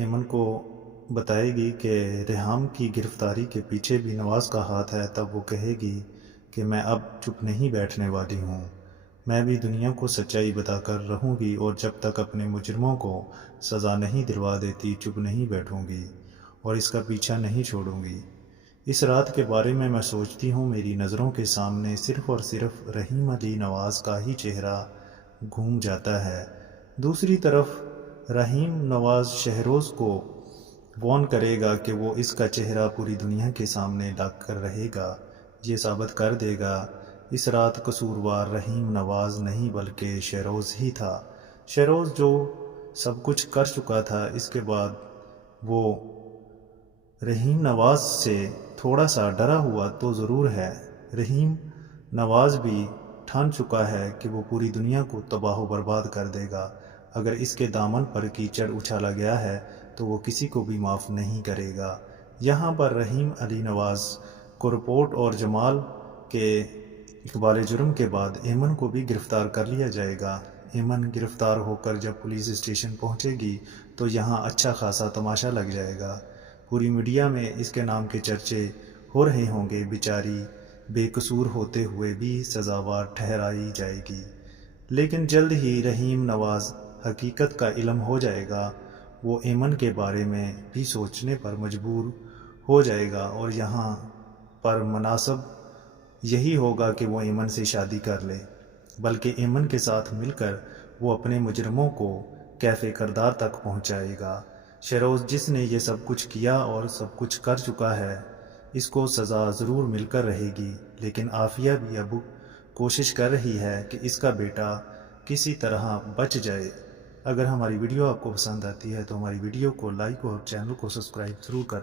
ایمن کو بتائے گی کہ ریحام کی گرفتاری کے پیچھے بھی نواز کا ہاتھ ہے، تب وہ کہے گی کہ میں اب چپ نہیں بیٹھنے والی ہوں، میں بھی دنیا کو سچائی بتا کر رہوں گی، اور جب تک اپنے مجرموں کو سزا نہیں دلوا دیتی چپ نہیں بیٹھوں گی اور اس کا پیچھا نہیں چھوڑوں گی۔ اس رات کے بارے میں سوچتی ہوں، میری نظروں کے سامنے صرف اور صرف رحیم علی نواز کا ہی چہرہ گھوم جاتا ہے۔ دوسری طرف رحیم نواز شہروز کو وارن کرے گا کہ وہ اس کا چہرہ پوری دنیا کے سامنے لا کر رہے گا، یہ ثابت کر دے گا اس رات قصوروار رحیم نواز نہیں بلکہ شہروز ہی تھا۔ شہروز جو سب کچھ کر چکا تھا، اس کے بعد وہ رحیم نواز سے تھوڑا سا ڈرا ہوا تو ضرور ہے۔ رحیم نواز بھی ٹھان چکا ہے کہ وہ پوری دنیا کو تباہ و برباد کر دے گا، اگر اس کے دامن پر کیچڑ اچھالا گیا ہے تو وہ کسی کو بھی معاف نہیں کرے گا۔ یہاں پر رحیم علی نواز کو رپورٹ اور جمال کے اقبال جرم کے بعد ایمن کو بھی گرفتار کر لیا جائے گا۔ ایمن گرفتار ہو کر جب پولیس اسٹیشن پہنچے گی تو یہاں اچھا خاصا تماشا لگ جائے گا، پوری میڈیا میں اس کے نام کے چرچے ہو رہے ہوں گے، بیچاری بے قصور ہوتے ہوئے بھی سزاوار ٹھہرائی جائے گی۔ لیکن جلد ہی رحیم نواز حقیقت کا علم ہو جائے گا، وہ ایمن کے بارے میں بھی سوچنے پر مجبور ہو جائے گا، اور یہاں پر مناسب یہی ہوگا کہ وہ ایمن سے شادی کر لے، بلکہ ایمن کے ساتھ مل کر وہ اپنے مجرموں کو کیف کردار تک پہنچائے گا۔ شہروز جس نے یہ سب کچھ کیا اور سب کچھ کر چکا ہے، اس کو سزا ضرور مل کر رہے گی، لیکن عافیہ بھی اب کوشش کر رہی ہے کہ اس کا بیٹا کسی طرح بچ جائے۔ اگر ہماری ویڈیو آپ کو پسند آتی ہے تو ہماری ویڈیو کو لائک اور چینل کو سبسکرائب ضرور کر دیں۔